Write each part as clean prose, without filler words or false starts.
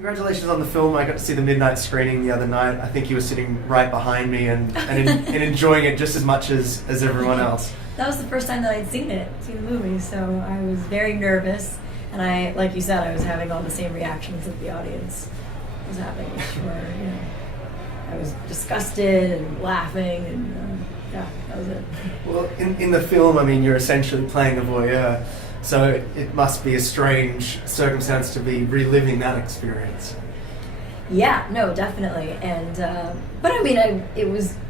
Congratulations on the film. I got to see the midnight screening the other night. I think you were sitting right behind me and enjoying it just as much as everyone else. That was the first time that I'd seen the movie, so I was very nervous. And I, like you said, I was having all the same reactions that the audience was having, where, I was disgusted and laughing, and yeah, that was it. Well, in the film, I mean, you're essentially playing a voyeur, so it must be a strange circumstance to be reliving that experience. Yeah, no, definitely, and but I mean,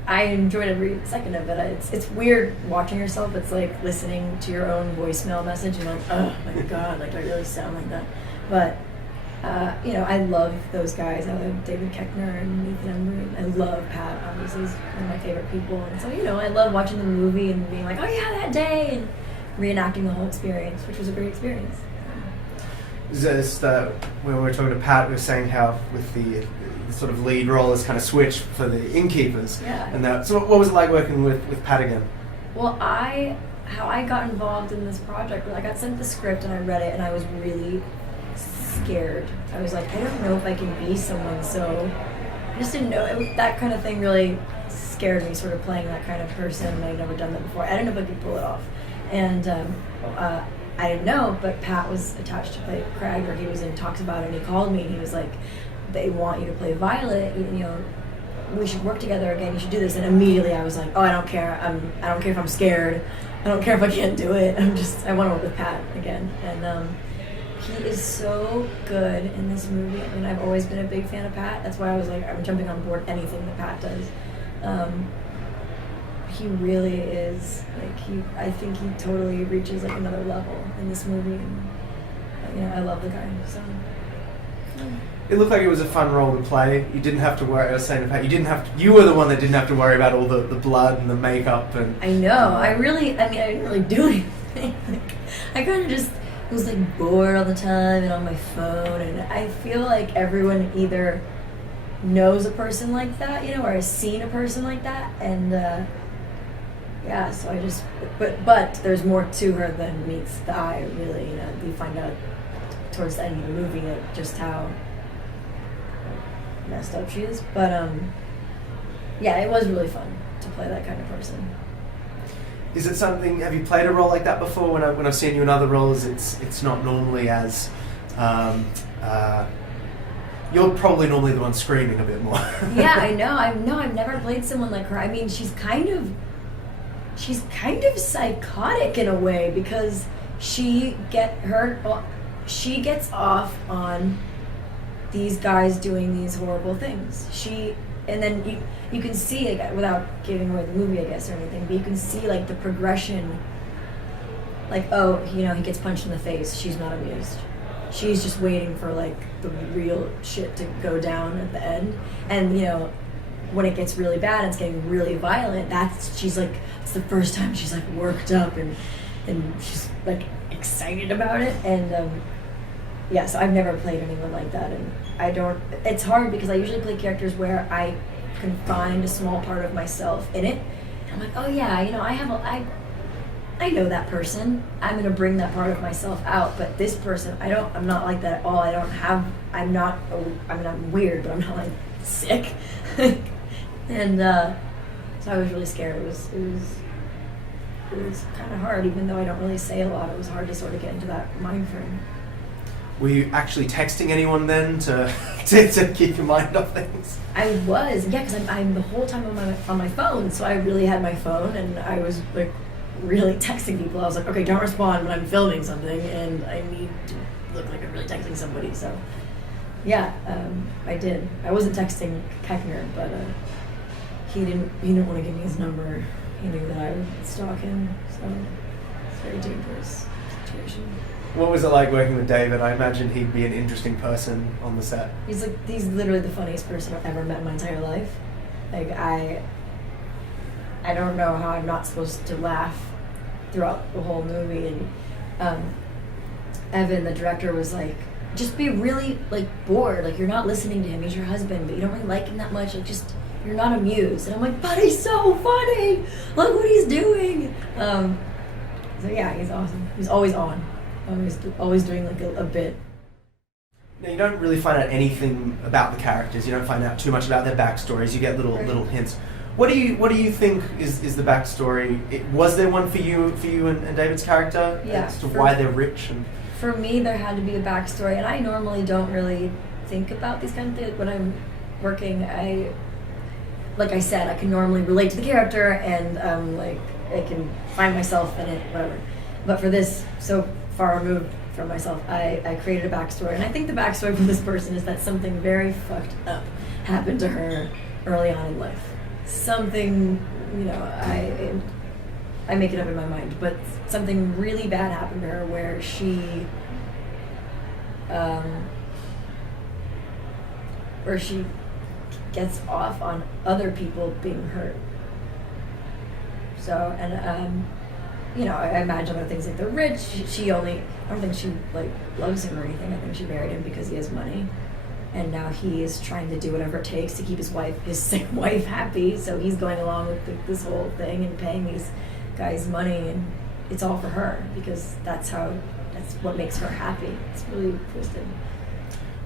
I enjoyed every second of it. It's weird watching yourself. It's like listening to your own voicemail message and like, oh my god, like I really sound like that. But I love those guys. I love David Koechner and Ethan Embry. I love Pat. Obviously, he's one of my favorite people. And so I love watching the movie and being like, oh yeah, that day, and reenacting the whole experience, which was a great experience. Just when we were talking to Pat, we were saying how with the sort of lead role is kind of switched for the innkeepers. Yeah. And so what was it like working with Pat again? Well, how I got involved in this project, I got sent the script and I read it and I was really scared. I was like, I don't know if I can be someone, so I just didn't know. That kind of thing really scared me, sort of playing that kind of person. I'd never done that before. I didn't know if I could pull it off. And I didn't know, but Pat was attached to play Craig, or he was in talks about it, and he called me and he was like, they want you to play Violet, we should work together again, you should do this. And immediately I was like, oh, I don't care. I don't care if I'm scared. I don't care if I can't do it. I want to work with Pat again. And he is so good in this movie. I mean, I've always been a big fan of Pat. That's why I was like, I'm jumping on board anything that Pat does. He really is, I think he totally reaches another level in this movie, and I love the guy, so. It looked like it was a fun role to play. You didn't have to worry. I was saying to Pat, you were the one that didn't have to worry about all the blood and the makeup and. I know. I didn't really do anything. I kind of just was bored all the time and on my phone, and I feel like everyone either knows a person like that, or has seen a person like that, and. Yeah, so I just, but there's more to her than meets the eye, really. You find out towards the end of the movie just how messed up she is. But yeah, it was really fun to play that kind of person. Is it something? Have you played a role like that before? When I've seen you in other roles, it's not normally as. You're probably normally the one screaming a bit more. Yeah, I know. I've never played someone like her. I mean, she's kind of psychotic in a way, because she gets off on these guys doing these horrible things. And then you can see, without giving away the movie, I guess, or anything, but you can see the progression. He gets punched in the face. She's not amused. She's just waiting for the real shit to go down at the end. And when it gets really bad, it's getting really violent. It's the first time she's worked up and she's excited about it. And yeah, so I've never played anyone like that, and I don't. It's hard because I usually play characters where I can find a small part of myself in it. And I'm like, oh yeah, I know that person. I'm gonna bring that part of myself out. But this person, I'm not like that at all. I'm not weird, but I'm not sick. And so I was really scared. It was kind of hard, even though I don't really say a lot. It was hard to sort of get into that mind frame. Were you actually texting anyone then to keep your mind off things? I was, yeah, because I'm the whole time on my phone. So I really had my phone, and I was really texting people. I was like, okay, don't respond when I'm filming something, and I need to look like I'm really texting somebody. So yeah, I did. I wasn't texting Koechner, but he didn't want to give me his number. He knew that I would stalk him, so it's a very dangerous situation. What was it like working with David? I imagine he'd be an interesting person on the set. He's literally the funniest person I've ever met in my entire life. I don't know how I'm not supposed to laugh throughout the whole movie. And Evan, the director, was like, just be really bored. You're not listening to him. He's your husband, but you don't really like him that much. You're not amused. And I'm like, but he's so funny. Look what he's doing. So yeah, he's awesome. He's always on. Always doing a bit. Now, you don't really find out anything about the characters. You don't find out too much about their backstories. You get little Right. little hints. What do you think is the backstory? Was there one for you and David's character Yeah, as to for- why they're rich? And For me, there had to be a backstory, and I normally don't really think about these kind of things when I'm working. Like I said, I can normally relate to the character, and like I can find myself in it, whatever. But for this, so far removed from myself, I created a backstory, and I think the backstory for this person is that something very fucked up happened to her early on in life. Something, I make it up in my mind, but something really bad happened to her where she gets off on other people being hurt. So, and I imagine other things like they're rich. I don't think she like loves him or anything. I think she married him because he has money, and now he is trying to do whatever it takes to keep his sick wife happy. So he's going along with this whole thing and paying these guys money, and it's all for her because that's what makes her happy. It's really twisted.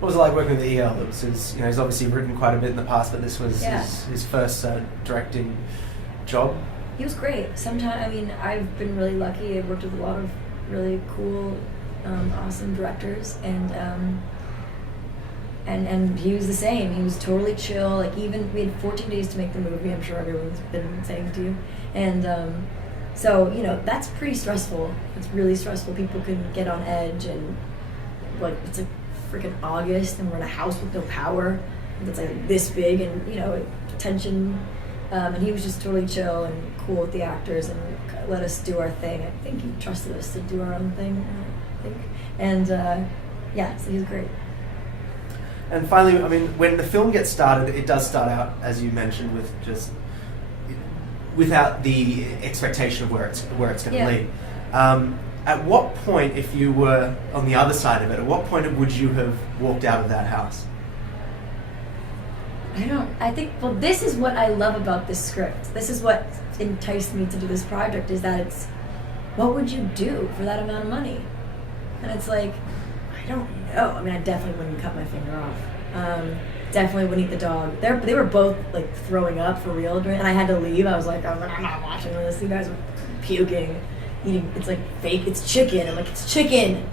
what was it like working with EL? It was he's obviously written quite a bit in the past, but this was Yeah. his first directing job. He was great. I've been really lucky. I've worked with a lot of really cool, awesome directors, and he was the same. He was totally chill. Like, even we had 14 days to make the movie. I'm sure everyone's been saying to you, and so that's pretty stressful. It's really stressful. People can get on edge, and like it's like freaking August, and we're in a house with no power that's like this big, and tension. And he was just totally chill and cool with the actors and let us do our thing. I think he trusted us to do our own thing, I think. And so he was great. And finally, when the film gets started, it does start out, as you mentioned, with just without the expectation of where it's going to Yeah. lead. At what point, if you were on the other side of it, at what point would you have walked out of that house? This is what I love about this script. This is what enticed me to do this project, is that it's, what would you do for that amount of money? And it's like, I don't know. I definitely wouldn't cut my finger off. Definitely wouldn't eat the dog. They were both like throwing up for real, and I had to leave. I was like, I'm not watching this. You guys were puking, eating. It's like fake. It's chicken. I'm like, it's chicken.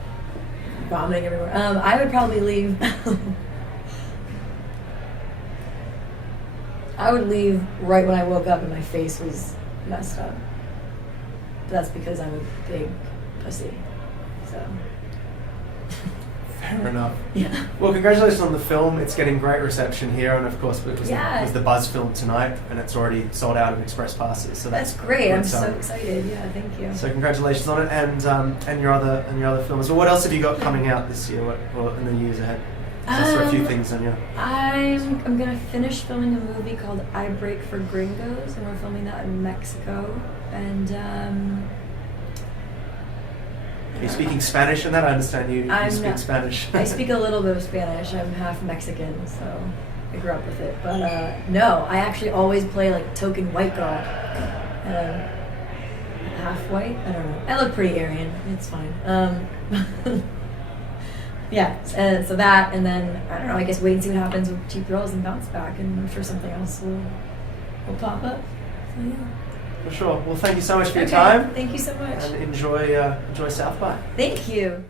Vomiting everywhere. I would probably leave. I would leave right when I woke up and my face was messed up. But that's because I'm a big pussy. So. Fair enough. Yeah. Well, congratulations on the film. It's getting great reception here, and of course, it was the Buzz film tonight, and it's already sold out of express passes. So that's great. I'm so excited. Yeah, thank you. So congratulations on it, and your other films. Well, what else have you got coming out this year, or in the years ahead? There's also a few things on you. I'm gonna finish filming a movie called I Break for Gringos, and we're filming that in Mexico. And Are you speaking Spanish in that? I understand you speak Spanish. I speak a little bit of Spanish. I'm half Mexican, so I grew up with it. But no, I actually always play like token white girl. And I'm half white. I don't know. I look pretty Aryan. It's fine. Yeah, so that, and then, I don't know, I guess wait and see what happens with Cheap Girls and Bounce Back, and I'm sure something else will pop up. So, yeah. For sure. Well, thank you so much for your time. Thank you so much. And enjoy South by. Thank you.